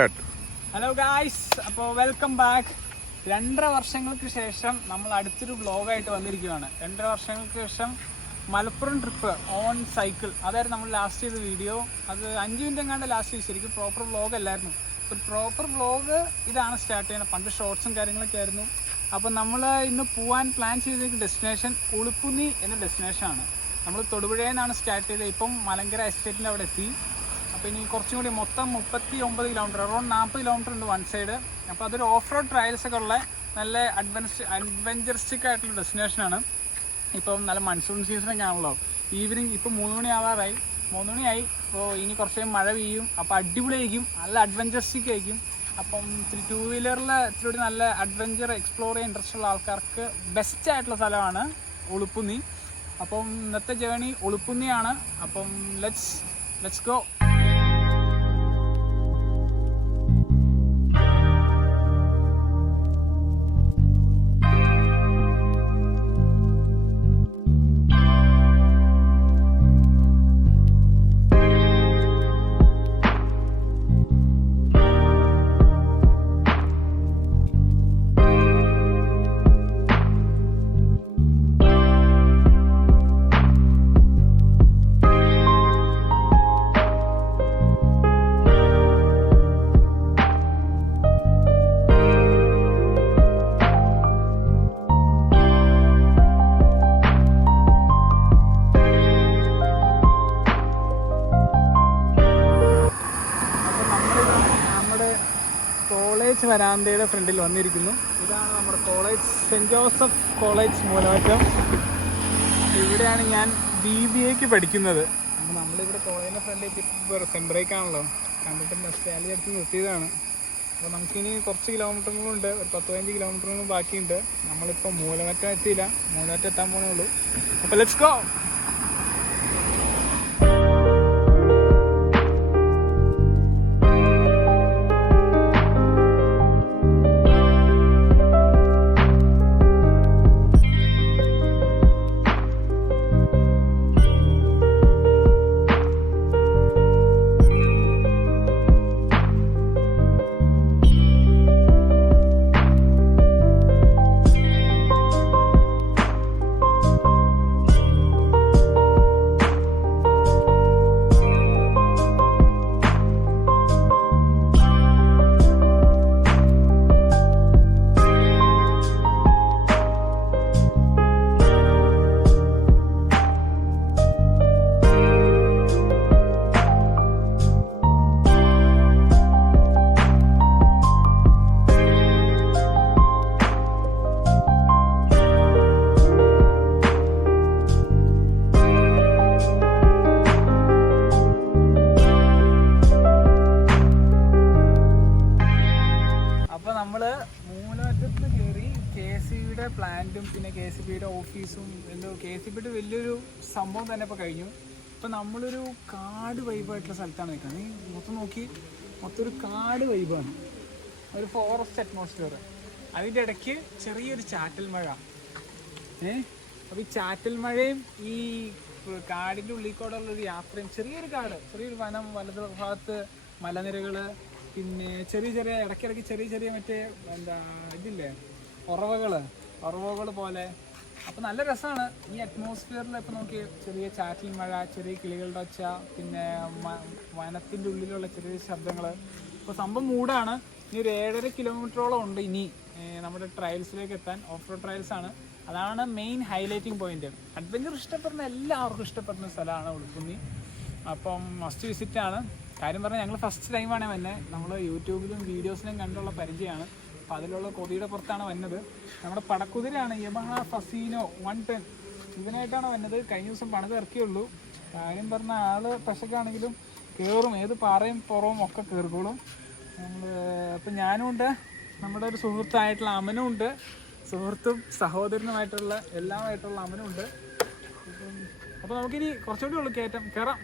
Hello guys, അപ്പോൾ welcome back. 2.5 വർഷങ്ങൾക്ക് ശേഷം നമ്മൾ അടുത്തൊരു വ്ളോഗായിട്ട് വന്നിരിക്കുകയാണ്. 2.5 വർഷങ്ങൾക്ക് ശേഷം മലപ്പുറം ട്രിപ്പ് ഓൺ സൈക്കിൾ, അതായിരുന്നു നമ്മൾ ലാസ്റ്റ് ചെയ്ത വീഡിയോ. അത് 5 മിനിറ്റ് എങ്ങാണ്ട് ലാസ്റ്റ് ചെയ്തു. ശരിക്കും പ്രോപ്പർ വ്ളോഗ് അല്ലായിരുന്നു. ഒരു പ്രോപ്പർ വ്ളോഗ് ഇതാണ് സ്റ്റാർട്ട് ചെയ്യുന്നത്. പണ്ട് ഷോർട്സും കാര്യങ്ങളൊക്കെ ആയിരുന്നു. അപ്പോൾ നമ്മൾ ഇന്ന് പോകാൻ പ്ലാൻ ചെയ്തിരിക്കുന്ന ഡെസ്റ്റിനേഷൻ ഉളുപ്പുന്നി എന്ന ഡെസ്റ്റിനേഷനാണ്. നമ്മൾ തൊടുപുഴയിൽ നിന്നാണ് സ്റ്റാർട്ട് ചെയ്തത്. ഇപ്പം മലങ്കര എസ്റ്റേറ്റിൻ്റെ അവിടെ എത്തി. അപ്പോൾ ഇനി കുറച്ചും കൂടി മൊത്തം 39 കിലോമീറ്റർ, അറൗണ്ട് 40 കിലോമീറ്റർ ഉണ്ട് വൺ സൈഡ്. അപ്പോൾ അതൊരു ഓഫ് റോഡ് ട്രയൽസൊക്കെ ഉള്ള നല്ല അഡ്വഞ്ചറിസ്റ്റിക് ആയിട്ടുള്ള ഡെസ്റ്റിനേഷനാണ്. ഇപ്പം നല്ല മൺസൂൺ സീസണൊക്കെ ആണല്ലോ. ഈവനിങ് ഇപ്പോൾ 3 മണിയാവാറായി, 3 മണിയായി. അപ്പോൾ ഇനി കുറച്ച് മഴ പെയ്യും. അപ്പോൾ അടിപൊളിയായിരിക്കും, നല്ല അഡ്വഞ്ചറിസ്റ്റിക് ആയിരിക്കും. അപ്പം ഇത്തിരി 2 വീലറിൽ ഇത്തിരി നല്ല അഡ്വഞ്ചർ എക്സ്പ്ലോർ ചെയ്യാൻ ഇൻട്രസ്റ്റ് ഉള്ള ആൾക്കാർക്ക് ബെസ്റ്റ് ആയിട്ടുള്ള സ്ഥലമാണ് ഉളുപ്പുന്നി. അപ്പം ഇന്നത്തെ ജേണി ഉളുപ്പുന്നിയാണ്. അപ്പം ലെറ്റ്സ് ഗോ. കോളേജ് വരാന്തയുടെ ഫ്രണ്ടിൽ വന്നിരിക്കുന്നു. ഇതാണ് നമ്മുടെ college, saint Joseph college Moolamattam. ഇവിടെയാണ് ഞാൻ BBAക്ക് പഠിക്കുന്നത്. അപ്പോൾ നമ്മളിവിടെ കോളേജിൻ്റെ ഫ്രണ്ടിൽ സെൻ ബ്രേക്ക് ആണല്ലോ, കണ്ടിട്ട് നൊസ്റ്റാൾജിയ അടുത്ത് നിർത്തിയതാണ്. അപ്പോൾ നമുക്കിനി കുറച്ച് കിലോമീറ്ററുകളുണ്ട്, ഒരു 10-15 കിലോമീറ്ററുകളും ബാക്കിയുണ്ട്. നമ്മളിപ്പോൾ മൂലമറ്റം എത്തിയില്ല, മൂലമറ്റം എത്താൻ പോകണേ ഉള്ളൂ. അപ്പോൾ ലെറ്റ്സ് ഗോ. മൂലമറ്റത്ത് കയറി KCBയുടെ പ്ലാന്റും പിന്നെ KCBയുടെ ഓഫീസും എന്തോ KCBയുടെ വലിയൊരു സംഭവം തന്നെ ഇപ്പോൾ കഴിഞ്ഞു. ഇപ്പോൾ നമ്മളൊരു കാട് വൈബായിട്ടുള്ള സ്ഥലത്താണ് നിൽക്കുന്നത്. മൊത്തം നോക്കി, മൊത്തം ഒരു കാട് വൈബാണ്, ഒരു ഫോറസ്റ്റ് അറ്റ്മോസ്ഫിയർ. അതിൻ്റെ ഇടയ്ക്ക് ചെറിയൊരു ചാറ്റൽ മഴ. അപ്പോൾ ഈ ചാറ്റൽ മഴയും ഈ കാടിൻ്റെ ഉള്ളിൽ കൂടെ ഉള്ളൊരു യാത്രയും, ചെറിയൊരു കാട്, ചെറിയൊരു വനം, വലത് ഭാഗത്ത് മലനിരകൾ, പിന്നെ ചെറിയ ഇടയ്ക്കിടയ്ക്ക് ചെറിയ മറ്റേ ഇതില്ലേ, ഉറവകൾ പോലെ. അപ്പോൾ നല്ല രസമാണ് ഈ അറ്റ്മോസ്ഫിയറിൽ. ഇപ്പോൾ നോക്കി, ചെറിയ ചാറ്റൽ മഴ, ചെറിയ കിളികളുടെ ഒച്ച, പിന്നെ വനത്തിൻ്റെ ഉള്ളിലുള്ള ചെറിയ ശബ്ദങ്ങൾ. ഇപ്പോൾ സംഭവം മൂടാണ്. ഇനി ഒരു 7.5 കിലോമീറ്ററോളം ഉണ്ട് ഇനി നമ്മുടെ ട്രയൽസിലേക്ക് എത്താൻ. ഓഫ് റോഡ് ട്രയൽസാണ്, അതാണ് മെയിൻ ഹൈലൈറ്റിംഗ് പോയിന്റ്. അഡ്വഞ്ചർ ഇഷ്ടപ്പെടുന്ന എല്ലാവർക്കും ഇഷ്ടപ്പെടുന്ന സ്ഥലമാണ് ഉളുപ്പുന്നി. അപ്പം മസ്റ്റ് വിസിറ്റാണ്. കാര്യം പറഞ്ഞാൽ ഞങ്ങൾ ഫസ്റ്റ് ടൈമാണ് വന്നത്. നമ്മൾ യൂട്യൂബിലും വീഡിയോസിലും കണ്ടുള്ള പരിചയമാണ്. അപ്പോൾ അതിലുള്ള കൊതിയുടെ പുറത്താണ് വന്നത്. നമ്മുടെ പടക്കുതിരയാണ് യമഹ ഫസീനോ 110. ഇതിനായിട്ടാണ് വന്നത്. കഴിഞ്ഞ ദിവസം പണിത് ഇറക്കിയുള്ളൂ. കാര്യം പറഞ്ഞ ആള് പശക്കാണെങ്കിലും കയറും, ഏത് പാറയും പുറവും ഒക്കെ കയറിക്കോളും. അപ്പം ഞാനും ഉണ്ട്, നമ്മുടെ ഒരു സുഹൃത്തായിട്ടുള്ള അമനും ഉണ്ട്, സുഹൃത്തും സഹോദരനുമായിട്ടുള്ള എല്ലാമായിട്ടുള്ള അമനും ഉണ്ട്. അപ്പോൾ നമുക്കിനി കുറച്ചുകൂടി ഉള്ളു കയറാം.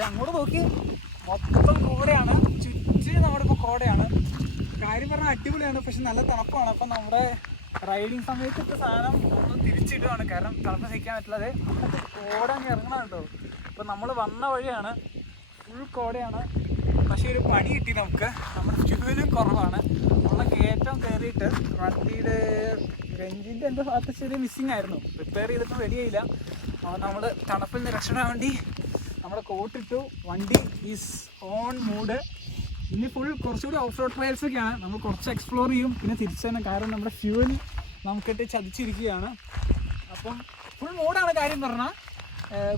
ഇത് അങ്ങോട്ട് നോക്കി മൊത്തം കോടയാണ്, ചുറ്റും നമ്മുടെ ഇപ്പോൾ കോടയാണ്. കാര്യം പറഞ്ഞാൽ അടിപൊളിയാണ്, പക്ഷെ നല്ല തണുപ്പാണ്. അപ്പം നമ്മുടെ റൈഡിങ് സമയത്ത് ഇപ്പം സാധനം ഒന്ന് തിരിച്ചിടുകയാണ്, കാരണം തണുപ്പ് സഹിക്കാൻ പറ്റുള്ളത്. അവിടുത്തെ കോട അങ്ങ് ഇറങ്ങണം കേട്ടോ. ഇപ്പം നമ്മൾ വന്ന വഴിയാണ്, ഫുൾ കോടയാണ്. പക്ഷേ ഒരു പണി കിട്ടി നമുക്ക്, നമ്മുടെ ഫ്യൂവലും കുറവാണ്. ഉള്ള കയറ്റം കയറിയിട്ട് വണ്ടിയുടെ എഞ്ചിൻ്റെ എൻ്റെ ഭാഗത്ത് ചെറിയ മിസ്സിങ് ആയിരുന്നു, റിപ്പയർ ചെയ്തിട്ട് റെഡിയായില്ല. അപ്പോൾ നമ്മൾ തണുപ്പിൽ നിന്ന് രക്ഷപ്പെടാൻ വേണ്ടി നമ്മുടെ കോട്ടിട്ടു. വണ്ടി ഈസ് ഓൺ മൂഡ്. ഇനി ഫുൾ കുറച്ചുകൂടി ഓഫ് റോഡ് ട്രയൽസ് ഒക്കെയാണ്, നമ്മൾ കുറച്ച് എക്സ്പ്ലോർ ചെയ്യും പിന്നെ തിരിച്ചു തന്നെ, കാരണം നമ്മുടെ ഫ്യൂവൽ നമുക്കിട്ട് ചതിച്ചിരിക്കുകയാണ്. അപ്പം ഫുൾ മൂഡാണ്. കാര്യം പറഞ്ഞാൽ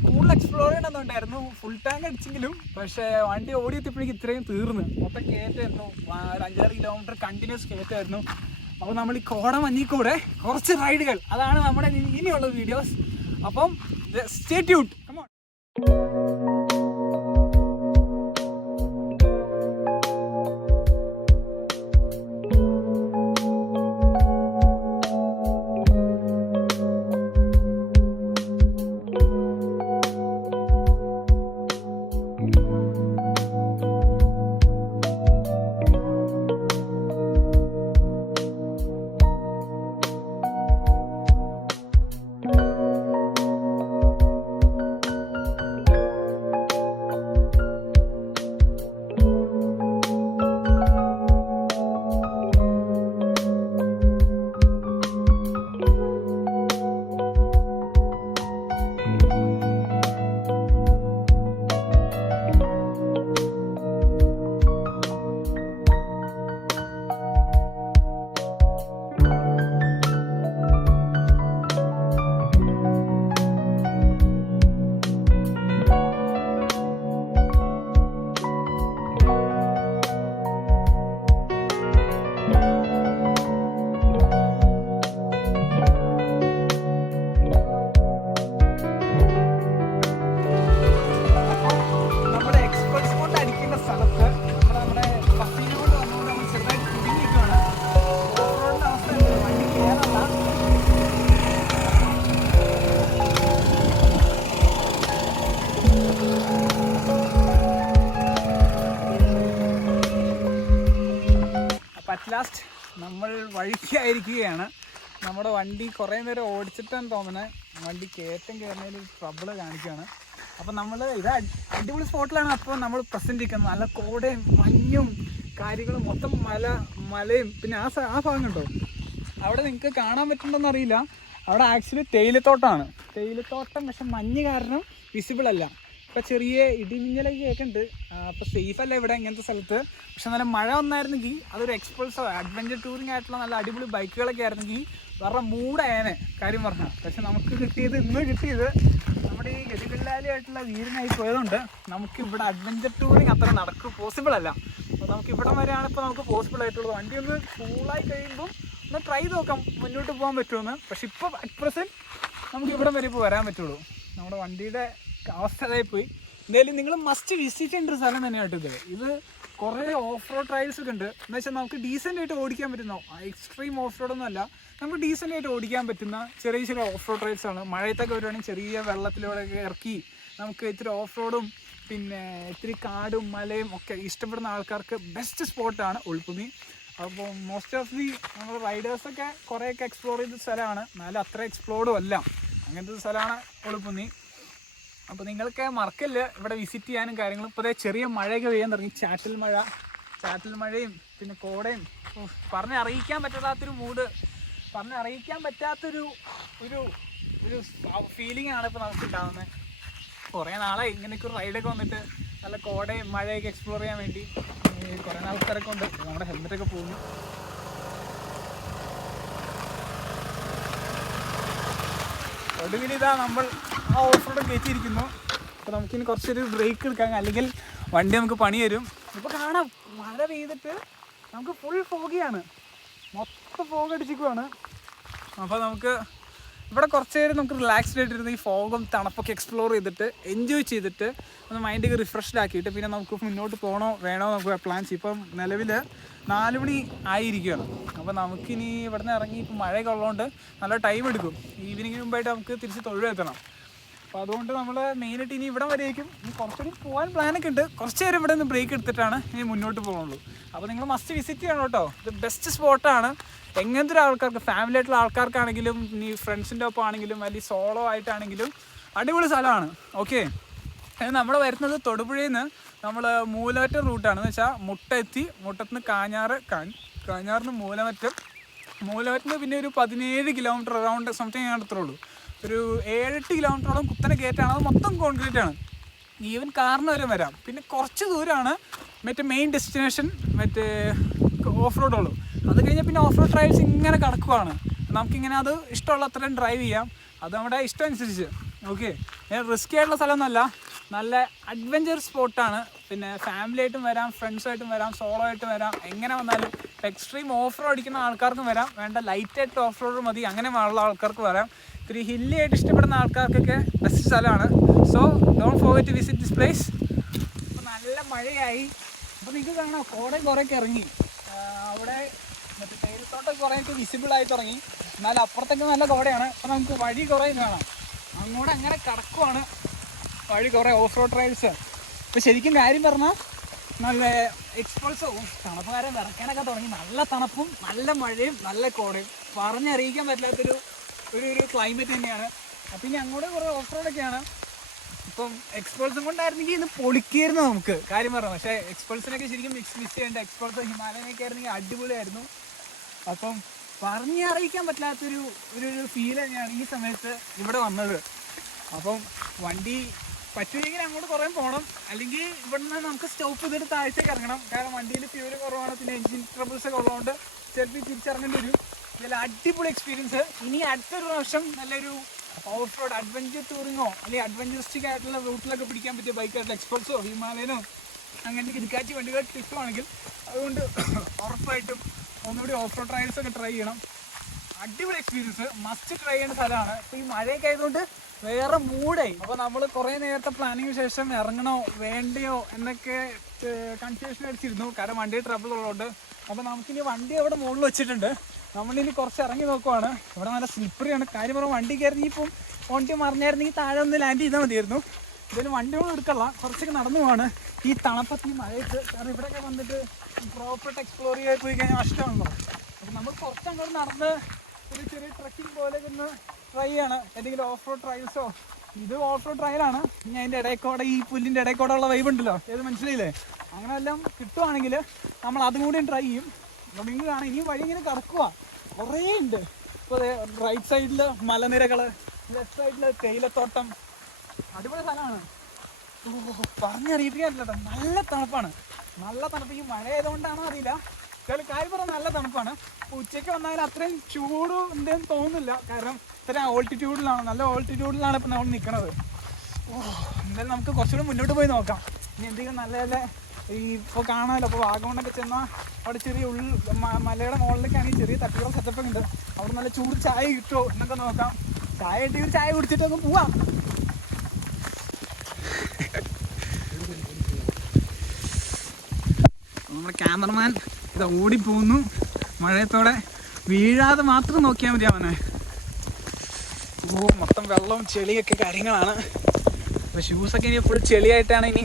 കൂടുതൽ എക്സ്പ്ലോർ ചെയ്യണമെന്നുണ്ടായിരുന്നു, ഫുൾ ടാങ്ക് അടിച്ചെങ്കിലും. പക്ഷേ വണ്ടി ഓടിയെത്തിയപ്പോഴേക്കും ഇത്രയും തീർന്ന്, മൊത്തം കയറ്റായിരുന്നു, ഒരു 5-6 കിലോമീറ്റർ കണ്ടിന്യൂസ് കയറ്റായിരുന്നു. അപ്പോൾ നമ്മൾ ഈ കോട മഞ്ഞിക്കൂടെ കുറച്ച് റൈഡുകൾ, അതാണ് നമ്മുടെ ഇനിയുള്ള വീഡിയോസ്. അപ്പം stay tuned. Come on. Last നമ്മൾ വഴിക്കായിരിക്കുകയാണ്. നമ്മുടെ വണ്ടി കുറേ നേരം ഓടിച്ചിട്ടാണ് തോന്നുന്നത്, വണ്ടി കയറ്റം കയറുന്നതിൽ ട്രബിള് കാണിക്കുകയാണ്. അപ്പം നമ്മൾ ഇത് അടിപൊളി സ്പോട്ടിലാണ് അപ്പോൾ നമ്മൾ പ്രസൻറ്റ് ചെയ്യുന്നത്. നല്ല കോടയും മഞ്ഞും കാര്യങ്ങളും, മൊത്തം മലയും. പിന്നെ ആ ഭാഗം കണ്ടോ, അവിടെ നിങ്ങൾക്ക് കാണാൻ പറ്റുന്നുണ്ടോയെന്ന് അറിയില്ല, അവിടെ ആക്ച്വലി തേയിലത്തോട്ടമാണ്. തേയിലത്തോട്ടം പക്ഷെ മഞ്ഞ് കാരണം വിസിബിൾ അല്ല. ഇപ്പം ചെറിയ ഇടിമിന്നലൊക്കെ കേൾക്കുന്നുണ്ട്. അപ്പോൾ സേഫ് അല്ല ഇവിടെ ഇങ്ങനത്തെ സ്ഥലത്ത്. പക്ഷെ നല്ല മഴ വന്നായിരുന്നെങ്കിൽ അതൊരു എക്സ്പൾസോ അഡ്വഞ്ചർ ടൂറിംഗ് ആയിട്ടുള്ള നല്ല അടിപൊളി ബൈക്കുകളൊക്കെ ആയിരുന്നെങ്കിൽ വേറെ മൂടായേനെ കാര്യം പറഞ്ഞാൽ. പക്ഷെ നമുക്ക് ഇന്ന് കിട്ടിയത് നമ്മുടെ ഈ ഗതികളിലായിട്ടുള്ള വീടിനായി പോയതുകൊണ്ട് നമുക്ക് ഇവിടെ അഡ്വഞ്ചർ ടൂറിംഗ് അത്ര പോസിബിൾ അല്ല. അപ്പോൾ നമുക്ക് ഇവിടെ വരെയാണ് ഇപ്പോൾ നമുക്ക് പോസിബിൾ ആയിട്ടുള്ളത്. വണ്ടി ഒന്ന് കൂളായി കഴിയുമ്പോൾ ഒന്ന് ട്രൈ നോക്കാം മുന്നോട്ട് പോകാൻ പറ്റുമെന്ന്. പക്ഷെ ഇപ്പോൾ അറ്റ് പ്രസൻറ്റ് നമുക്ക് ഇവിടെ വരെ ഇപ്പോൾ വരാൻ പറ്റുള്ളൂ. നമ്മുടെ വണ്ടിയുടെ അവസ്ഥ അതായിപ്പോയി. എന്തായാലും നിങ്ങൾ മസ്റ്റ് വിസിറ്റ് ചെയ്യേണ്ട ഒരു സ്ഥലം തന്നെയായിട്ട് ഇത്. കുറേ ഓഫ് റോഡ് ട്രയൽസ് ഒക്കെ ഉണ്ട്. എന്ന് വെച്ചാൽ നമുക്ക് ഡീസൻ്റ് ആയിട്ട് ഓടിക്കാൻ പറ്റുന്ന, എക്സ്ട്രീം ഓഫ് റോഡൊന്നും അല്ല, നമുക്ക് ഡീസൻ്റ് ആയിട്ട് ഓടിക്കാൻ പറ്റുന്ന ചെറിയ ചെറിയ ഓഫ് റോഡ് ട്രയൽസ് ആണ്. മഴയത്തൊക്കെ വരുവാണെങ്കിൽ ചെറിയ വെള്ളത്തിലൂടെയൊക്കെ ഇറക്കി നമുക്ക് ഇത്തിരി ഓഫ് റോഡും പിന്നെ ഇത്തിരി കാടും മലയും ഒക്കെ ഇഷ്ടപ്പെടുന്ന ആൾക്കാർക്ക് ബെസ്റ്റ് സ്പോട്ടാണ് ഉൾപ്പുമി. അപ്പോൾ മോസ്റ്റ് ഓഫ് ദി നമ്മൾ റൈഡേഴ്സൊക്കെ കുറേയൊക്കെ എക്സ്പ്ലോർ ചെയ്ത സ്ഥലമാണ്, എന്നാലും അത്ര എക്സ്പ്ലോർഡും അല്ല, അങ്ങനത്തെ സ്ഥലമാണ് ഉൾപ്പുമി. അപ്പോൾ നിങ്ങൾക്ക് മറക്കല്ല ഇവിടെ വിസിറ്റ് ചെയ്യാനും കാര്യങ്ങളും. ഇപ്പോൾ ചെറിയ മഴയൊക്കെ പെയ്യാൻ തുടങ്ങി, ചാറ്റൽ മഴയും പിന്നെ കോടയും. പറഞ്ഞറിയിക്കാൻ പറ്റാത്തൊരു മൂഡ്, പറഞ്ഞറിയിക്കാൻ പറ്റാത്തൊരു ഒരു ഒരു ഫീലിംഗ് ആണ് ഇപ്പോൾ നമുക്ക് ഉണ്ടാകുന്നത്. കുറേ നാളെ ഇങ്ങനെയൊക്കെ ഒരു റൈഡൊക്കെ വന്നിട്ട് നല്ല കോടയും മഴയൊക്കെ എക്സ്പ്ലോർ ചെയ്യാൻ വേണ്ടി കുറേ ആൾക്കാരൊക്കെ ഉണ്ട്. നമ്മുടെ ഹെൽമെറ്റൊക്കെ പോകുന്നു. ഒടുവിലിതാ നമ്മൾ ആ ഓഫ് റോഡ് കയറ്റിയിരിക്കുന്നു. അപ്പോൾ നമുക്കിനി കുറച്ചൊരു ബ്രേക്ക് എടുക്കാം, അല്ലെങ്കിൽ വണ്ടി നമുക്ക് പണി തരും. ഇപ്പോൾ കാണാം മഴ പെയ്തിട്ട് നമുക്ക് ഫുൾ ഫോഗിയാണ്, മൊത്തം ഫോഗ് അടിച്ചിരിക്കുവാണ്. അപ്പോൾ നമുക്ക് ഇവിടെ കുറച്ച് നേരം നമുക്ക് റിലാക്സ്ഡ് ആയിട്ടിരുന്ന് ഈ ഫോഗും തണുപ്പൊക്കെ എക്സ്പ്ലോർ ചെയ്തിട്ട് എൻജോയ് ചെയ്തിട്ട് ഒന്ന് മൈൻഡൊക്കെ റിഫ്രഷ്ഡ് ആക്കിയിട്ട് പിന്നെ നമുക്ക് മുന്നോട്ട് പോകണോ വേണോ നമുക്ക് പ്ലാൻ ചെയ്യും. ഇപ്പം നിലവിൽ 4 മണി ആയിരിക്കുകയാണ്. അപ്പോൾ നമുക്കിനി ഇവിടെ നിന്ന് ഇറങ്ങി ഇപ്പം മഴയൊക്കെ ഉള്ളതുകൊണ്ട് നല്ല ടൈം എടുക്കും. ഈവനിങ്ങിന് മുമ്പായിട്ട് നമുക്ക് തിരിച്ച് തൊഴിലെത്തണം. അപ്പോൾ അതുകൊണ്ട് നമ്മൾ മെയിനായിട്ട് ഇനി ഇവിടെ വരെയായിരിക്കും. ഇനി കുറച്ചുകൂടി പോകാൻ പ്ലാനൊക്കെ ഉണ്ട്. കുറച്ച് നേരം ഇവിടെ നിന്ന് ബ്രേക്ക് എടുത്തിട്ടാണ് ഇനി മുന്നോട്ട് പോകുള്ളൂ. അപ്പോൾ നിങ്ങൾ മസ്റ്റ് വിസിറ്റ് ചെയ്യണം കേട്ടോ. ഇത് ബെസ്റ്റ് സ്പോട്ടാണ്. എങ്ങനത്തെ ഒരു ആൾക്കാർക്ക്, ഫാമിലി ആയിട്ടുള്ള ആൾക്കാർക്കാണെങ്കിലും ഇനി ഫ്രണ്ട്സിൻ്റെ ഒപ്പം ആണെങ്കിലും അല്ലെങ്കിൽ സോളോ ആയിട്ടാണെങ്കിലും അടിപൊളി സ്ഥലമാണ്. ഓക്കെ, നമ്മൾ വരുന്നത് തൊടുപുഴയിൽ നിന്ന് നമ്മൾ മൂലമറ്റം റൂട്ടാണ്. എന്ന് വെച്ചാൽ മുട്ടത്തുനിന്ന് കാഞ്ഞാറിന് മൂലമറ്റം പിന്നെ ഒരു 17 കിലോമീറ്റർ അറൗണ്ട് സംതിങ് അടുത്തുള്ളൂ. ഒരു 7-8 കിലോമീറ്ററോളം കുത്തനെ കയറ്റാണ്. അത് മൊത്തം കോൺക്രീറ്റ് ആണ്. ഈവൻ കാറിന് വരെ വരാം. പിന്നെ കുറച്ച് ദൂരമാണ് മറ്റേ മെയിൻ ഡെസ്റ്റിനേഷൻ, മറ്റേ ഓഫ് റോഡുള്ളൂ. അത് കഴിഞ്ഞാൽ പിന്നെ ഓഫ് റോഡ് ട്രയൽസ് ഇങ്ങനെ കിടക്കുവാണ്. നമുക്കിങ്ങനെ അത് ഇഷ്ടമുള്ള അത്രയും ഡ്രൈവ് ചെയ്യാം. അത് നമ്മുടെ ഇഷ്ടം അനുസരിച്ച്. ഓക്കെ, റിസ്കി ആയിട്ടുള്ള സ്ഥലമൊന്നുമല്ല, നല്ല അഡ്വഞ്ചർ സ്പോട്ടാണ്. പിന്നെ ഫാമിലി ആയിട്ടും വരാം, ഫ്രണ്ട്സായിട്ടും വരാം, സോളോ ആയിട്ടും വരാം. എങ്ങനെ വന്നാലും എക്സ്ട്രീം ഓഫ് റോഡ് അടിക്കുന്ന ആൾക്കാർക്കും വരാം, വേണ്ട ലൈറ്റായിട്ട് ഓഫ് റോഡ് മതി അങ്ങനെ ഉള്ള ആൾക്കാർക്ക് വരാം. ഇത്തിരി ഹില്ലി ആയിട്ട് ഇഷ്ടപ്പെടുന്ന ആൾക്കാർക്കൊക്കെ ബെസ്റ്റ് സ്ഥലമാണ്. So don't forget to visit this place. അപ്പോൾ നല്ല മഴയായി. അപ്പോൾ നിങ്ങൾക്ക് കാണാം കോട കുറേയൊക്കെ ഇറങ്ങി. അവിടെ മറ്റേ തേയിലത്തോട്ടം കുറേയൊക്കെ വിസിബിളായി തുടങ്ങി. എന്നാൽ അപ്പുറത്തൊക്കെ നല്ല കോടയാണ്. അപ്പോൾ നമുക്ക് വഴി കുറേ കാണാം. അങ്ങോട്ട് അങ്ങനെ കടക്കുവാണ് വഴി, കുറേ ഓഫ് റോഡ് ട്രയൽസ്. ഇപ്പോൾ ശരിക്കും കാര്യം പറഞ്ഞാൽ നല്ല എക്സ്പൾസവും തണുപ്പുകാരം വിറക്കാനൊക്കെ തുടങ്ങി. നല്ല തണുപ്പും നല്ല മഴയും നല്ല കോടയും, പറഞ്ഞറിയിക്കാൻ പറ്റാത്തൊരു ഒരു ക്ലൈമറ്റ് തന്നെയാണ്. അപ്പം ഇനി അങ്ങോട്ട് കുറേ ഓഫ് റോഡൊക്കെയാണ്. ഇപ്പം എക്സ്പൾസും കൊണ്ടായിരുന്നെങ്കിൽ ഇന്ന് പൊളിക്കായിരുന്നു നമുക്ക് കാര്യം പറഞ്ഞു. പക്ഷേ എക്സ്പൾസിനൊക്കെ ശരിക്കും മിസ് ചെയ്യേണ്ട. എക്സ്പൾസ് ഹിമാലയനൊക്കെ ആയിരുന്നെങ്കിൽ അടിപൊളിയായിരുന്നു. അപ്പം പറഞ്ഞറിയിക്കാൻ പറ്റാത്തൊരു ഫീൽ തന്നെയാണ് ഈ സമയത്ത് ഇവിടെ വന്നത്. അപ്പം വണ്ടി പറ്റുമെങ്കിൽ അങ്ങോട്ട് കുറേ പോകണം, അല്ലെങ്കിൽ ഇവിടെ നിന്ന് നമുക്ക് സ്റ്റോപ്പ് ചെയ്തിട്ട് താഴ്ചയ്ക്ക് ഇറങ്ങണം. കാരണം വണ്ടിയിൽ ഫ്യൂല് കുറവാണ്, പിന്നെ എൻജിൻ ട്രബിൾസൊക്കെ ഉള്ളതുകൊണ്ട് ചിലപ്പോൾ തിരിച്ചിറങ്ങേണ്ടി വരും. ഇതിൽ അടിപൊളി എക്സ്പീരിയൻസ്. ഇനി അടുത്തൊരു പ്രാവശ്യം നല്ലൊരു ഓഫ് റോഡ് അഡ്വഞ്ചർ ടൂറിങ്ങോ അല്ലെങ്കിൽ അഡ്വഞ്ചറിസ്റ്റിക് ആയിട്ടുള്ള റൂട്ടിലൊക്കെ പിടിക്കാൻ പറ്റിയ ബൈക്കായിട്ടുള്ള എക്സ്പൾസോ ഹിമാലയനോ അങ്ങനത്തെ കിടക്കാച്ചി വണ്ടികൾ കിട്ടുവാണെങ്കിൽ അതുകൊണ്ട് ഉറപ്പായിട്ടും ഒന്നുകൂടി ഓഫ് റോഡ് ട്രയൽസ് ഒക്കെ ട്രൈ ചെയ്യണം. അടിപൊളി എക്സ്പീരിയൻസ്, മസ്റ്റ് ട്രൈ ചെയ്യുന്ന സ്ഥലമാണ്. ഇപ്പോൾ ഈ മഴയൊക്കെ ആയതുകൊണ്ട് വേറെ മൂടായി. അപ്പോൾ നമ്മൾ കുറേ നേരത്തെ പ്ലാനിങ്ങിന് ശേഷം ഇറങ്ങണോ വേണ്ടയോ എന്നൊക്കെ കൺഫ്യൂഷൻ അടിച്ചിരുന്നു. കാരണം വണ്ടി ട്രബിൾ ഉള്ളതുകൊണ്ട്. അപ്പോൾ നമുക്കിനി വണ്ടി അവിടെ മുകളിൽ വെച്ചിട്ടുണ്ട്. നമ്മളിനി കുറച്ച് ഇറങ്ങി നോക്കുവാണ്. ഇവിടെ നല്ല സ്ലിപ്പറിയാണ്. കാര്യം പറഞ്ഞാൽ വണ്ടി കയറി ഇപ്പം വണ്ടി മറിഞ്ഞായിരുന്നെങ്കിൽ താഴെ ഒന്ന് ലാൻഡ് ചെയ്താൽ മതിയായിരുന്നു. ഇതിന് വണ്ടിയോട് എടുക്കല്ല, കുറച്ചൊക്കെ നടന്നു പോവാണ് ഈ തണുപ്പത്ത് ഈ മഴയത്ത്. കാരണം ഇവിടെയൊക്കെ വന്നിട്ട് പ്രോപ്പർട്ട് എക്സ്പ്ലോർ ചെയ്ത് പോയി കഴിഞ്ഞാൽ നഷ്ടമാണല്ലോ. അപ്പം നമ്മൾ കുറച്ചങ്ങോട്ട് നടന്ന് ഒരു ചെറിയ ട്രക്കിംഗ് പോലെ ഒന്ന് ട്രൈ ചെയ്യാണ്. ഏതെങ്കിലും ഓഫ് റോഡ് ട്രയൽസോ. ഇത് ഓഫ് റോഡ് ട്രയലാണ്. ഇനി അതിൻ്റെ ഇടയ്ക്കോടെ ഈ പുല്ലിൻ്റെ ഇടയ്ക്കോടെ ഉള്ള വൈബ് ഉണ്ടല്ലോ, ഏത് മനസ്സിലായില്ലേ? അങ്ങനെ എല്ലാം കിട്ടുവാണെങ്കിൽ നമ്മൾ അതും കൂടിയും ട്രൈ ചെയ്യും. അപ്പോൾ നിങ്ങൾ കാണാം ഇനിയും വഴി ഇങ്ങനെ കിടക്കുക കുറേ ഉണ്ട്. ഇപ്പോൾ റൈറ്റ് സൈഡിൽ മലനിരകൾ, ലെഫ്റ്റ് സൈഡിൽ തേയിലത്തോട്ടം. അടിപൊളി സ്ഥലമാണ്. പറഞ്ഞറിയിപ്പിക്കാറില്ല കേട്ടോ. നല്ല തണുപ്പാണ്, നല്ല തണുപ്പ്. ഈ മഴ ആയതുകൊണ്ടാണോ അറിയില്ല, ചില കാര്യം പറഞ്ഞാൽ നല്ല തണുപ്പാണ്. ഉച്ചയ്ക്ക് വന്നാൽ അത്രയും ചൂട് ഉണ്ടെന്ന് തോന്നുന്നില്ല. കാരണം ഇത്രയും ഓൾട്ടിറ്റ്യൂഡിലാണ്, നല്ല ഓൾട്ടിറ്റ്യൂഡിലാണ് ഇപ്പം നമ്മൾ നിൽക്കുന്നത്. എന്തായാലും നമുക്ക് കുറച്ചുകൂടി മുന്നോട്ട് പോയി നോക്കാം. ഇനി എന്തെങ്കിലും നല്ല നല്ല ഈ ഇപ്പോൾ കാണാമല്ലോ. അപ്പോൾ വാഗമണ്ണൊക്കെ ചെന്നാൽ അവിടെ ചെറിയ മലയുടെ മുകളിലേക്കാണെങ്കിൽ ചെറിയ തട്ടുകളുടെ സെറ്റപ്പൊക്കെ ഉണ്ട്. അവിടെ നല്ല ചൂട് ചായ കിട്ടുമോ എന്നൊക്കെ നോക്കാം. ചായ കിട്ടി ഒരു ചായ കുടിച്ചിട്ടൊക്കെ പോവാം. നമ്മുടെ ക്യാമറമാൻ ഇത് ഓടിപ്പോകുന്നു. മഴയത്തോടെ വീഴാതെ മാത്രം നോക്കിയാൽ മതി അവനെ. മൊത്തം വെള്ളവും ചെളിയൊക്കെ കാര്യങ്ങളാണ്. അപ്പോൾ ഷൂസൊക്കെ ഇനി ഫുൾ ചെളിയായിട്ടാണ് ഇനി.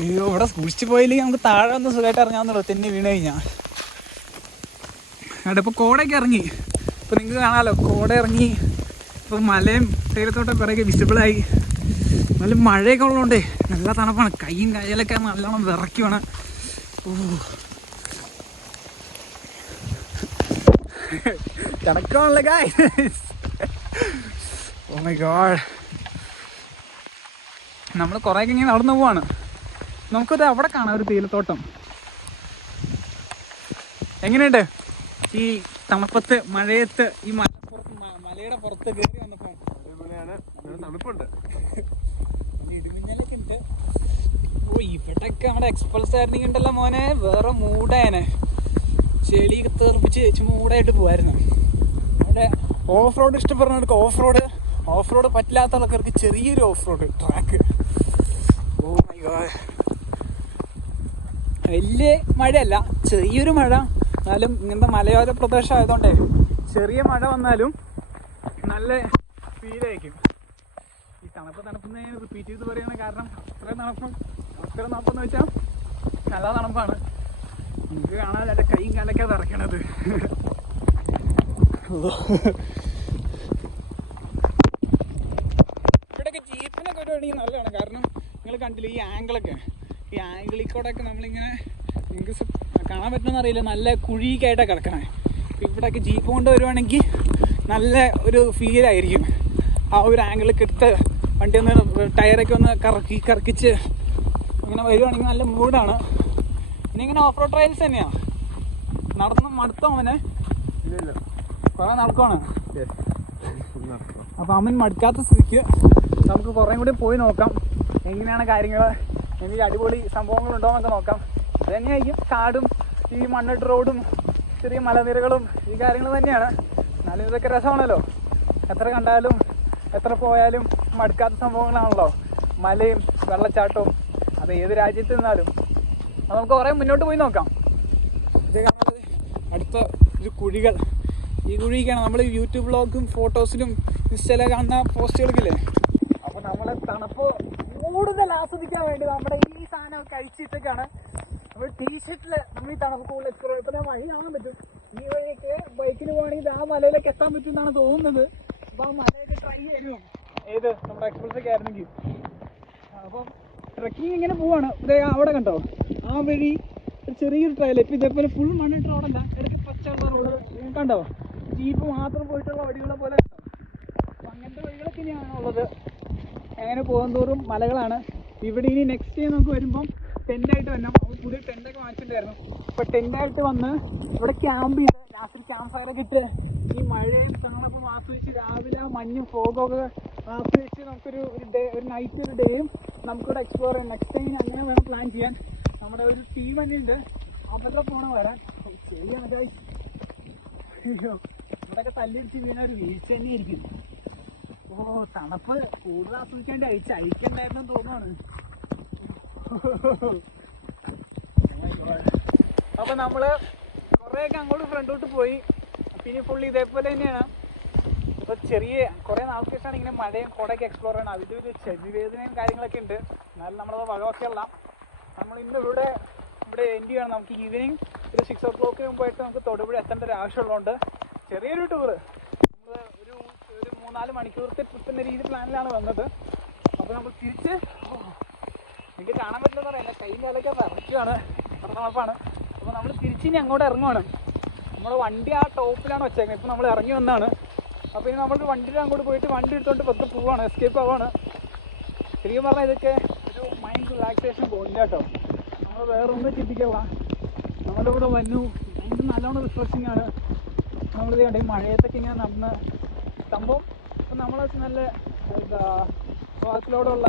അയ്യോ, ഇവിടെ സൂക്ഷിച്ച് പോയില്ലെങ്കിൽ നമുക്ക് താഴെ ഒന്ന് സുഖമായിട്ട് ഇറങ്ങാമെന്നുള്ളൂ, തെന്നി വീണ് കഴിഞ്ഞാൽ. അവിടെ ഇപ്പോൾ കോടയൊക്കെ ഇറങ്ങി. ഇപ്പോൾ നിങ്ങൾക്ക് കാണാമല്ലോ, കോട ഇറങ്ങി. ഇപ്പോൾ മലയും തേയിലത്തോട്ടം കുറേയൊക്കെ വിസിബിളായി. നല്ല മഴയൊക്കെ ഉള്ളതുകൊണ്ടേ നല്ല തണുപ്പാണ്. കൈയും കയ്യിലൊക്കെ നല്ലോണം വിറയ്ക്കുവാണ്. കിടക്കാണല്ലേ ഗായ്സ്. Oh my God. നമ്മൾ കുറേയൊക്കെ ഇങ്ങനെ നടന്നു പോവാണ്. നമുക്കത് അവിടെ കാണാം ഒരു തേയിലത്തോട്ടം. എങ്ങനെയുണ്ട് ഈ തണുപ്പത്ത് മഴയത്ത് ഈ മലയുടെ പുറത്ത് കയറി വന്നപ്പോൾ? തണുപ്പുണ്ട്, ഇടിമിന്നലൊക്കെ ഉണ്ട്. ഓ, ഇവിടെയൊക്കെ നമ്മുടെ എക്സ്പൾസ് ആയിരുന്നെങ്കിൽ ഉണ്ടല്ലോ മോനെ, വേറെ മൂടായനെ. ചെളിയൊക്കെ തെറിപ്പിച്ച് മൂടായിട്ട് പോവായിരുന്നു. അവിടെ ഓഫ് റോഡ് ഇഷ്ടപ്പെടുന്നവർക്ക് ഓഫ് റോഡ് പറ്റില്ലാത്ത ആൾക്കാർക്ക് ചെറിയൊരു off road track. Oh my God. വലിയ മഴയല്ല, ചെറിയൊരു മഴ. എന്നാലും ഇങ്ങനത്തെ മലയോര പ്രദേശം ആയതുകൊണ്ടേ ചെറിയ മഴ വന്നാലും നല്ല ഫീലായിരിക്കും. ഈ തണുപ്പെന്ന് ഞാൻ റിപ്പീറ്റ് ചെയ്ത് പറയുകയാണ്, കാരണം അത്ര തണുപ്പെന്ന് വെച്ചാൽ നല്ല തണുപ്പാണ്. നമുക്ക് കാണാൻ എൻ്റെ കൈയും കാലൊക്കെ വിറയ്ക്കണത്. ഇവിടെയൊക്കെ ജീപ്പിനൊക്കെ വരുവാണെങ്കിൽ നല്ലതാണ്, കാരണം നിങ്ങൾ കണ്ടില്ല ഈ ആംഗിളിൽ കൂടെ ഒക്കെ നമ്മളിങ്ങനെ നിങ്ങൾക്ക് കാണാൻ പറ്റുമെന്ന് അറിയില്ല, നല്ല കുഴിക്കായിട്ടാണ് കിടക്കണേ. ഇവിടെയൊക്കെ ജീപ്പ് കൊണ്ട് വരുവാണെങ്കിൽ നല്ല ഒരു ഫീലായിരിക്കും. ആ ഒരു ആംഗിളൊക്കെ എടുത്ത് വണ്ടി ഒന്ന് ടയറൊക്കെ ഒന്ന് കറക്കിച്ച് ഇങ്ങനെ വരുവാണെങ്കിൽ നല്ല മൂഡാണ്. പിന്നെ ഇങ്ങനെ ഓഫ് റോഡ് ട്രയൽസ് തന്നെയാണ്. നടന്ന് മടുത്തോ അവനെ? കുറേ നടക്കുവാണ്. അപ്പം അവൻ മടുക്കാത്ത സ്ഥിതിക്ക് നമുക്ക് കുറേ കൂടി പോയി നോക്കാം എങ്ങനെയാണ് കാര്യങ്ങൾ, എനിക്ക് അടിപൊളി സംഭവങ്ങളുണ്ടോ എന്നൊക്കെ നോക്കാം. ഇത് തന്നെയായിരിക്കും കാടും ഈ മണ്ണിട്ട് റോഡും ചെറിയ മലനിരകളും ഈ കാര്യങ്ങൾ തന്നെയാണ്. എന്നാലും ഇതൊക്കെ രസമാണല്ലോ. എത്ര കണ്ടാലും എത്ര പോയാലും മടുക്കാത്ത സംഭവങ്ങളാണല്ലോ മലയും വെള്ളച്ചാട്ടവും. അത് ഏത് രാജ്യത്ത് നിന്നാലും. അത് നമുക്ക് കുറേ മുന്നോട്ട് പോയി നോക്കാം. ഇത് കാണുന്നത് അടുത്ത ഒരു കുഴികൾ. ഈ കുഴിക്കാണ് നമ്മൾ യൂട്യൂബ് വ്ളോഗും ഫോട്ടോസിലും ഇൻസ്റ്റയിലൊക്കെ കാണുന്ന പോസ്റ്റുകൾക്കില്ലേ. അപ്പോൾ നമ്മളെ തണുപ്പ് കൂടുതൽ ആസ്വദിക്കാൻ വേണ്ടി നമ്മുടെ ഈ സാധനം കഴിച്ചിട്ടൊക്കെയാണ് നമ്മൾ ടീഷർട്ടിൽ നമ്മൾ ഈ തണുപ്പ് കൂടുതൽ എക്സ്പ്ലോർ. ഇപ്പോൾ ഞാൻ വഴി കാണാൻ പറ്റും. ഈ വഴിയൊക്കെ ബൈക്കിന് പോകണമെങ്കിൽ ആ മലയിലേക്ക് എത്താൻ പറ്റും എന്നാണ് തോന്നുന്നത്. അപ്പോൾ ആ മലയൊക്കെ ട്രൈ ചെയ്യും ഏത് നമ്മുടെ എക്സ്പ്രസ്സൊക്കെ ആയിരുന്നെങ്കിൽ. അപ്പം ട്രക്കിങ് ഇങ്ങനെ പോവാണ്. ഇതേ അവിടെ കണ്ടോ ആ വഴി ഒരു ചെറിയൊരു ട്രയൽ. ഇപ്പം ഇതേപോലെ ഫുൾ മണ്ണിട്ട് റോഡല്ല, ഇടയ്ക്ക് പച്ചയുള്ള റോഡ് കണ്ടോ, ജീപ്പ് മാത്രം പോയിട്ടുള്ള വഴികളെ പോലെ കണ്ടോ. അപ്പം അങ്ങനത്തെ വഴികളൊക്കെ ഇനിയാണ് ഉള്ളത്. അങ്ങനെ പോകും തോറും മലകളാണ്. ഇവിടെ ഇനി നെക്സ്റ്റ് ടൈം നമുക്ക് വരുമ്പം ടെൻ്റായിട്ട് വരണം. അപ്പോൾ പുതിയ ടെൻ്റൊക്കെ വാങ്ങിച്ചിട്ടുണ്ടായിരുന്നു. അപ്പോൾ ടെൻ്റായിട്ട് വന്ന് ഇവിടെ ക്യാമ്പ് ചെയ്ത് രാത്രി ക്യാമ്പ് ഫയറൊക്കെ ഇട്ട് ഈ മഴയും തണുപ്പും ആസ്വദിച്ച് രാവിലെ ആ മഞ്ഞും ഫോഗൊക്കെ ആസ്വദിച്ച് നമുക്കൊരു നൈറ്റ് ഒരു ഡേയും നമുക്കിവിടെ എക്സ്പ്ലോർ ചെയ്യാം. നെക്സ്റ്റ് ടൈം അങ്ങനെ വേണം പ്ലാൻ ചെയ്യാൻ. നമ്മുടെ ഒരു ടീം തന്നെ ഉണ്ട്, അവരുടെ പോണം വരാൻ. ശരിയാണ് ഗൈസ്. അയ്യോ ഇവിടെയൊക്കെ തല്ലിടിച്ച് വീണ ഒരു വീഴ്ച തന്നെയായിരിക്കും. ഓ തണുപ്പ് കൂടുതൽ ആസ്വദിക്കാണ്ട് അഴിക്കണ്ടായിരുന്നെന്ന് തോന്നുവാണ്. അപ്പൊ നമ്മള് കുറെയൊക്കെ അങ്ങോട്ട് ഫ്രണ്ടോട്ട് പോയി. പിന്നെ ഫുള്ളി ഇതേപോലെ തന്നെയാണ്. ഇപ്പൊ ചെറിയ കുറെ നാൾക്ക് ശേഷമാണ് ഇങ്ങനെ മഴയും കുടയൊക്കെ എക്സ്പ്ലോർ ചെയ്യണം. അതിൻ്റെ ഒരു ചെവിവേദനയും കാര്യങ്ങളൊക്കെ ഉണ്ട്. എന്നാലും നമ്മളത് വകവൊക്കെയുള്ള നമ്മൾ ഇന്ന് ഇവിടെ എൻഡ് ചെയ്യണം. നമുക്ക് ഈവനിങ് ഒരു 6 o'clock മുമ്പായിട്ട് നമുക്ക് തൊടുപുഴ എത്തേണ്ട ഒരു ആവശ്യമുള്ളതുകൊണ്ട് ചെറിയൊരു ടൂറ് നമ്മൾ ഒരു 3-4 മണിക്കൂറത്തെ ട്രിപ്പ് എന്ന രീതി പ്ലാനിലാണ് വന്നത്. അപ്പോൾ നമ്മൾ തിരിച്ച് എനിക്ക് കാണാൻ പറ്റില്ലെന്ന് പറയാം, കൈയും കാലൊക്കെ വിറയ്ക്കുകയാണ്, അത്ര തണുപ്പാണ്. അപ്പോൾ നമ്മൾ തിരിച്ചിനി അങ്ങോട്ട് ഇറങ്ങുവാണ്. നമ്മുടെ വണ്ടി ആ ടോപ്പിലാണ് വെച്ചേക്കുന്നത്. ഇപ്പോൾ നമ്മൾ ഇറങ്ങി വന്നാണ്. അപ്പോൾ ഇനി നമ്മൾ വണ്ടിയിൽ അങ്ങോട്ട് പോയിട്ട് വണ്ടി എടുത്തുകൊണ്ട് പത്ത് പോവാണ്, എസ്കേപ്പ് ആവാണ്. ശരിക്കും പറഞ്ഞാൽ ഇതൊക്കെ ഒരു മൈൻഡ് റിലാക്സേഷൻ പോയില്ല കേട്ടോ. നമ്മൾ വേറൊന്നും ചിന്തിക്കുക. നമ്മുടെ ഇവിടെ വന്നു മൈൻഡ് നല്ലോണം റിഫ്രഷിംഗ് ആണ്. നമ്മളിത് കണ്ടേ മഴയത്തൊക്കെ ഇങ്ങനെ നടന്ന് സംഭവം. ഇപ്പം നമ്മൾ നല്ല എന്താ വാക്കിലോടുള്ള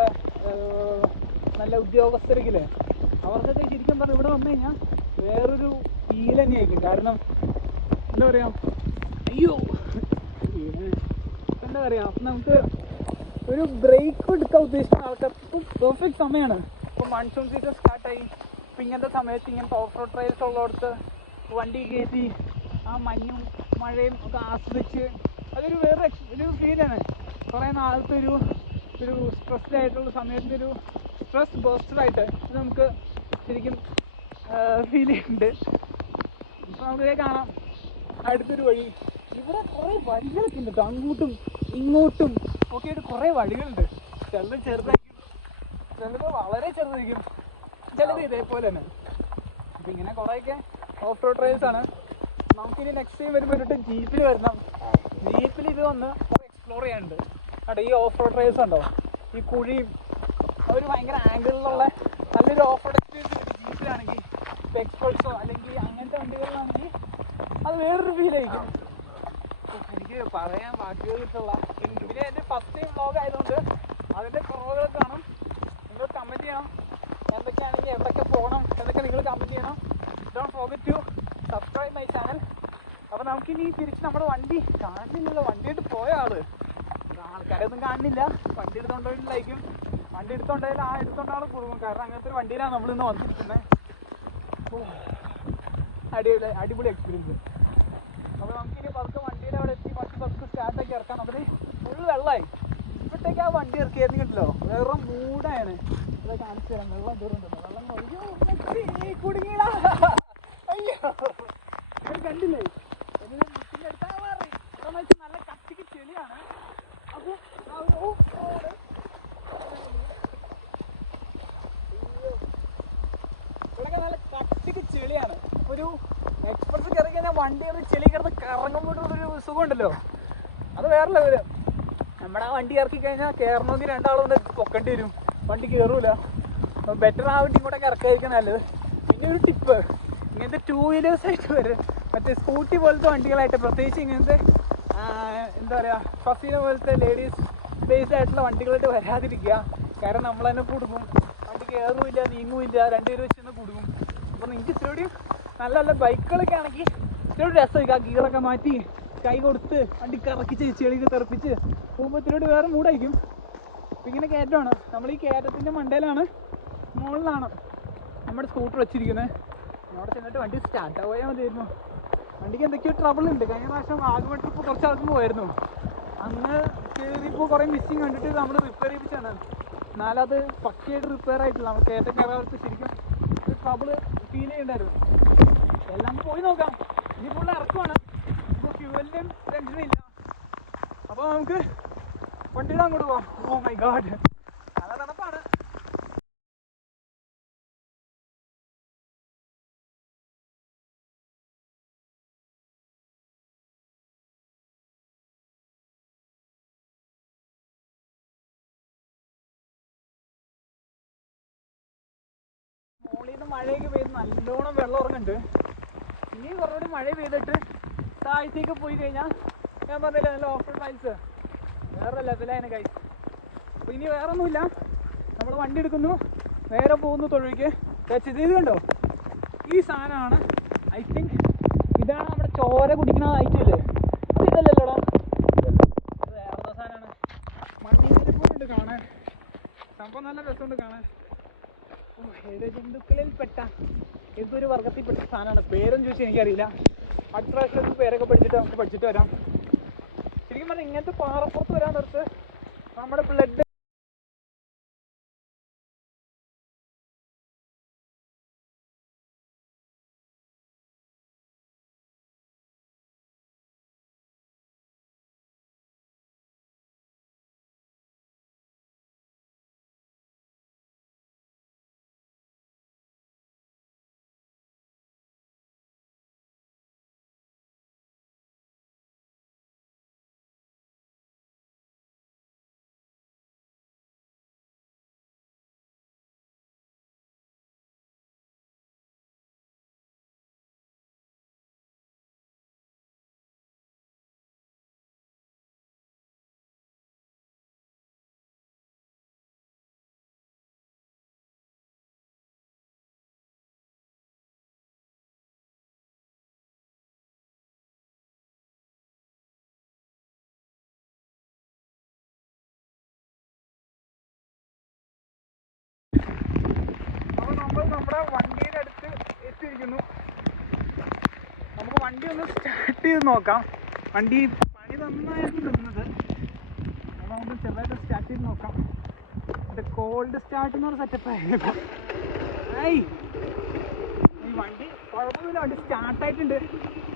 നല്ല ഉദ്യോഗസ്ഥരില്ലേ, അവർക്കൊക്കെ ശരിക്കും പറഞ്ഞാൽ ഇവിടെ വന്നു കഴിഞ്ഞാൽ വേറൊരു ഫീൽ തന്നെയായിരിക്കും. കാരണം എന്താ പറയുക, അയ്യോ എന്താ പറയുക, നമുക്ക് ഒരു ബ്രേക്ക് എടുക്കാൻ ഉദ്ദേശിക്കുന്ന ആൾക്കാർക്ക് ഇപ്പം പെർഫെക്റ്റ് സമയമാണ്. ഇപ്പോൾ മൺസൂൺ സീസൺ സ്റ്റാർട്ടായി. ഇപ്പം ഇങ്ങനത്തെ സമയത്ത് ഇങ്ങനത്തെ ഓഫ് റോഡ് ട്രയൽസ് ഉള്ളിടത്ത് വണ്ടി കയറ്റി ആ മഞ്ഞും മഴയും ഒക്കെ ആസ്വദിച്ച് അതൊരു വേറെ ഒരു ഫീലാണ്. കുറേ നാളത്തെ ഒരു സ്ട്രെസ്ഡ് ആയിട്ടുള്ള സമയത്ത് ഒരു സ്ട്രെസ് ബേസ്റ്ററായിട്ട് ഇത് നമുക്ക് ശരിക്കും ഫീൽ ചെയ്യുന്നുണ്ട്. ഇപ്പം നമുക്കിതേ കാണാം അടുത്തൊരു വഴി. ഇവിടെ കുറേ വഴികളൊക്കെ ഉണ്ട് കേട്ടോ, അങ്ങോട്ടും ഇങ്ങോട്ടും ഒക്കെ ആയിട്ട് കുറേ വഴികളുണ്ട്. ചിലത് ചെറുതായിരിക്കും, ചിലത് വളരെ ചെറുതായിരിക്കും, ചിലത് ഇതേപോലെ തന്നെ. അപ്പം ഇങ്ങനെ കുറേയൊക്കെ ഓഫ് റോഡ് ട്രയൽസ് ആണ്. നമുക്കിനി നെക്സ്റ്റ് ടൈം വരുമ്പോൾ ഒരു ജീപ്പിൽ വരണം. ജീപ്പിൽ ഇത് വന്ന് കുറേ എക്സ്പ്ലോർ ചെയ്യാനുണ്ട്. അവിടെ ഈ ഓഫ് റോഡ് ട്രയൽസ് ഉണ്ടോ, ഈ കുഴിയും ഒരു ഭയങ്കര ആംഗിളിലുള്ള നല്ലൊരു ഓഫ് റോഡ് എക്സ്പീരിയൻസ് ജീപ്പിലാണെങ്കിൽ. ഇപ്പോൾ എക്സ്പേർട്സോ അല്ലെങ്കിൽ അങ്ങനത്തെ വണ്ടികളിലാണെങ്കിൽ അത് വേറൊരു ഫീലായിരിക്കും. എനിക്ക് പറയാൻ ബാക്കിയുള്ള ഇതിന് എൻ്റെ ഫസ്റ്റ് ടൈം വ്ളോഗ് ആയതുകൊണ്ട് അതിൻ്റെ കുറവുകൾ കാണും. നിങ്ങൾ കമൻറ്റ് ചെയ്യണം എന്തൊക്കെയാണെങ്കിൽ എവിടെയൊക്കെ പോകണം എന്നൊക്കെ നിങ്ങൾ കമൻറ്റ് ചെയ്യണം. Don't forget to subscribe my channel. അപ്പോൾ നമുക്കിനി തിരിച്ച് നമ്മുടെ വണ്ടി കാണുന്നില്ലല്ലോ. വണ്ടിയായിട്ട് പോയ ആൾക്കാരൊന്നും കാണുന്നില്ല. വണ്ടി എടുത്തോണ്ടില്ലായിരിക്കും. വണ്ടി എടുത്തോണ്ടായാലും ആ എടുത്തോണ്ട ആൾ കൊടുക്കും. കാരണം അങ്ങനത്തെ ഒരു വണ്ടിയിലാണ് നമ്മളിന്ന് വന്നിരിക്കുന്നത്. അടിപൊളി എക്സ്പീരിയൻസ്. അപ്പോൾ നമുക്കിനി പതുക്കെ വണ്ടിയുടെ അവിടെ എത്തി പതുക്കെ സ്റ്റാർട്ട് ഇങ്ങോട്ടേക്ക് ഇറക്കാൻ നമ്മുടെ ഫുൾ വെള്ളമായി. ഇവിടത്തേക്ക് ആ വണ്ടി ഇറക്കിയായിരുന്നു കിട്ടല്ലോ, വേറെ മൂടായാണ്. ഇത് കാണിച്ചു തരാം. വെള്ളം ദൂരമുണ്ടല്ലോ, വെള്ളം കുടുങ്ങിയിടാ. അയ്യോ നിങ്ങൾ കണ്ടില്ലേ, മുട്ടിൻ്റെ അടുത്താ മാറി. എന്താണെന്ന് വെച്ചാൽ നല്ല കട്ടിക്ക് ചെളിയാണ്. അപ്പോൾ ആ ഒരു ഓഫ് റോഡ് ഇവിടെയൊക്കെ നല്ല കട്ടിക്ക് ചെളിയാണ്. ഒരു എക്സ്പ്രസ് കയറി കഴിഞ്ഞാൽ വണ്ടി ഒരു ചെളി കിടന്ന് കറങ്ങുമ്പോഴൊരു സുഖമുണ്ടല്ലോ, അത് വേറെ ലെവല്. നമ്മുടെ ആ വണ്ടി ഇറക്കി കഴിഞ്ഞാൽ കയറണമെങ്കിൽ രണ്ടാളൊന്ന് പൊക്കേണ്ടി വരും, വണ്ടി കയറൂല. ബെറ്റർ ആ വണ്ടി ഇങ്ങോട്ടൊക്കെ ഇറക്കാതിരിക്കും നല്ലത്. പിന്നെ ഒരു ടിപ്പ്, ഇങ്ങനത്തെ 2 വീലേഴ്സായിട്ട് വരും, മറ്റേ സ്കൂട്ടി പോലത്തെ വണ്ടികളായിട്ട്, പ്രത്യേകിച്ച് ഇങ്ങനത്തെ എന്താ പറയുക ഫസീന പോലത്തെ ലേഡീസ് ബേസ്ഡ് ആയിട്ടുള്ള വണ്ടികളായിട്ട് വരാതിരിക്കുക. കാരണം നമ്മൾ തന്നെ കുടുങ്ങും, വണ്ടി കയറുമില്ല നീങ്ങുമില്ല, 2 പേര് വെച്ച് തന്നെ കുടുങ്ങും. അപ്പോൾ നിങ്ങൾക്ക് ഇച്ചിരി നല്ല നല്ല ബൈക്കുകളൊക്കെ ആണെങ്കിൽ ഇച്ചിരി രസമായിരിക്കും. ആ ഗിയറൊക്കെ മാറ്റി കൈ കൊടുത്ത് വണ്ടി കറക്കിച്ച് ചെളിക്ക് തെറിപ്പിച്ച് പോകുമ്പോൾ ഇത്തിരി വേറെ മൂടായിരിക്കും. അപ്പോൾ ഇങ്ങനെ കയറ്റമാണ്. നമ്മൾ ഈ കയറ്റത്തിൻ്റെ മണ്ടയിലാണ്, മുകളിലാണ് നമ്മുടെ സ്കൂട്ടർ വെച്ചിരിക്കുന്നത്. അവിടെ ചെന്നിട്ട് വണ്ടി സ്റ്റാർട്ട് ആവുകയാൽ മതിയായിരുന്നു. വണ്ടിക്ക് എന്തൊക്കെയോ ട്രബിൾ ഉണ്ട്. കഴിഞ്ഞ പ്രാവശ്യം വാഗമൺ ട്രിപ്പ് കുറച്ച് ആൾക്കും പോയിരുന്നു. അന്ന് കയറിയപ്പോൾ കുറേ മിസ്സിങ് കണ്ടിട്ട് നമ്മൾ റിപ്പയർ ചെയ്യിപ്പിച്ചാണ്. എന്നാലും അത് പക്കയായിട്ട് റിപ്പയർ ആയിട്ടില്ല. നമുക്ക് കയറ്റം കയറാത്ത ശരിക്കും ഒരു ട്രബിൾ ഫീൽ ചെയ്യണ്ടായിരുന്നു. എല്ലാം പോയി നോക്കാം. ഇനി ഫുള്ള് ഇറക്കുവാണ്, ഇപ്പോൾ ഫ്യൂവലിൻ്റെയും ടെൻഷനില്ല. അപ്പോൾ നമുക്ക് വണ്ടിയുടെ അങ്ങോട്ട് പോവാം. ഓ മൈ ഗാഡ്, നല്ല തണുപ്പാണ്. മുകളിൽ നിന്ന് മഴയൊക്കെ പെയ്ത് നല്ലോണം വെള്ളം ഇറങ്ങുന്നുണ്ട്. ഇനി കുറച്ചുകൂടി മഴ പെയ്തിട്ട് താഴത്തേക്ക് പോയി കഴിഞ്ഞാൽ ഞാൻ പറഞ്ഞില്ല നല്ല ഓഫ് റോഡ് ഫൈൽസ് വേറെ ലെവലായതിനെ കൈ. അപ്പോൾ ഇനി വേറെ ഒന്നുമില്ല, നമ്മൾ വണ്ടി എടുക്കുന്നു, നേരെ പോകുന്നു തൊഴിലേക്ക്. ഇത് കണ്ടോ, ഈ സാധനമാണ് ഐ തിങ്ക് ഇതാണ് നമ്മുടെ ചോര കുടിക്കുന്ന ഐറ്റമില്ലേ, അത് ഇതല്ലല്ലോടാ, അത് വേറെ സാധനമാണ്. മണ്ണിനെ പോലുണ്ട് കാണാൻ, സംഭവം നല്ല രസമുണ്ട് കാണാൻ. ജന്തുക്കളിൽപ്പെട്ട ഇതൊരു വർഗത്തിൽപ്പെട്ട സാധനമാണ്. പേരൊന്നും ചോദിച്ചാൽ എനിക്കറിയില്ല. അടുത്ത പ്രാവശ്യം പേരൊക്കെ പഠിച്ചിട്ട് നമുക്ക് പഠിച്ചിട്ട് വരാം. ശരിക്കും പറഞ്ഞാൽ ഇങ്ങനത്തെ പാറപ്പുറത്ത് വരാൻ നിർത്ത് നമ്മുടെ ബ്ലഡ് നമ്മുടെ വണ്ടിയുടെ അടുത്ത് എത്തിയിരിക്കുന്നു. നമുക്ക് വണ്ടി ഒന്ന് സ്റ്റാർട്ട് ചെയ്ത് നോക്കാം. വണ്ടി പണി നന്നായിട്ട് നിന്നത്, അപ്പോൾ നമുക്ക് ചെറുതായിട്ട് സ്റ്റാർട്ട് ചെയ്ത് നോക്കാം. എൻ്റെ കോൾഡ് സ്റ്റാർട്ട് എന്ന് പറഞ്ഞ സെറ്റപ്പ് ആയിരുന്നു. ഈ വണ്ടി കുഴപ്പമില്ല, വണ്ടി സ്റ്റാർട്ടായിട്ടുണ്ട്.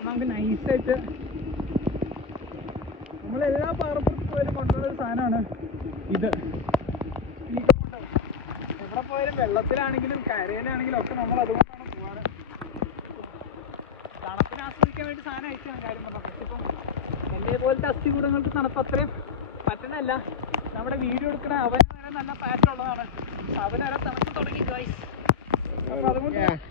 നമുക്ക് നൈസായിട്ട് നമ്മളെല്ലാ പാറപ്പുറത്ത് പോയാലും കൊണ്ടുള്ളൊരു സാധനമാണ് ഇത്. എവിടെ പോയാലും വെള്ളത്തിലാണെങ്കിലും കരയിലാണെങ്കിലും ഒക്കെ നമ്മൾ അതുകൊണ്ടാണ് പോകാറ്. തണുപ്പിനെ ആസ്വദിക്കാൻ വേണ്ടി സാധനം അയച്ചാണ് കാര്യം പറഞ്ഞത്. പക്ഷെ ഇപ്പം എൻ്റെ പോലത്തെ അസ്ഥികൂടങ്ങൾക്ക് തണുപ്പ് അത്രയും പറ്റുന്നല്ല. നമ്മുടെ വീഡിയോ എടുക്കുന്ന അവന് വരെ നല്ല ഫാറ്റുള്ളതാണ്, അവന് വരെ തണുപ്പ് തുടങ്ങി ഗൈസ്. അപ്പം അതുകൊണ്ട്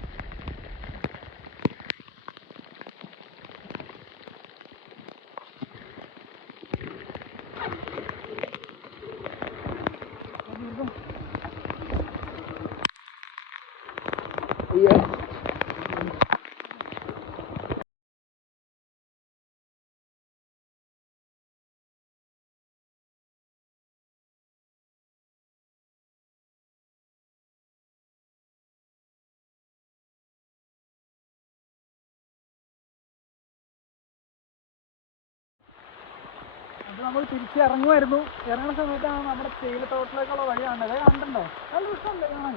അപ്പോൾ നമ്മൾ തിരിച്ചിറങ്ങുമായിരുന്നു. ഇറങ്ങുന്ന സമയത്താണ് നമ്മുടെ തേയിലത്തോട്ടിലേക്കുള്ള വഴി കാണുന്നത്. കണ്ടോ, നല്ല രസമല്ലേ കാണാൻ.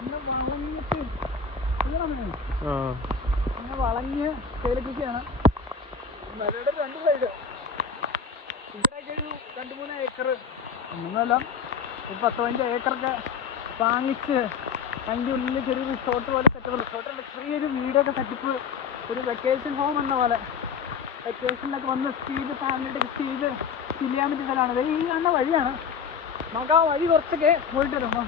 ഇങ്ങനെ വളഞ്ഞിട്ട് ഇങ്ങനെ വളഞ്ഞ് തേയിലക്കൃഷിയാണ്. മലയുടെ 2 സൈഡ്. ഇവിടെയൊക്കെ ഒരു 2-3 ഏക്കർ, ഒന്നുമല്ല, ഒരു 10-15 ഏക്കറൊക്കെ വാങ്ങിച്ച് അതിൻ്റെ ഉള്ളിൽ ചെറിയ റിസോർട്ട് പോലെ സെറ്റപ്പ്, റിസോർട്ടിൻ്റെ ചെറിയൊരു വീടൊക്കെ സെറ്റപ്പ്, ഒരു വെക്കേഷൻ ഹോം എന്ന പോലെ വെക്കേഷനിലൊക്കെ വന്ന് സ്റ്റേ ചെയ്ത് ഫാമിലിയുടെ സ്റ്റേ ചെയ്ത് ചില്ല് ചെയ്യാൻ പറ്റിയ സ്ഥലമാണ്. ഈ കാണുന്ന വഴിയാണ്. നമുക്ക് ആ വഴി കുറച്ചൊക്കെ പോയിട്ട് വരുമ്പോൾ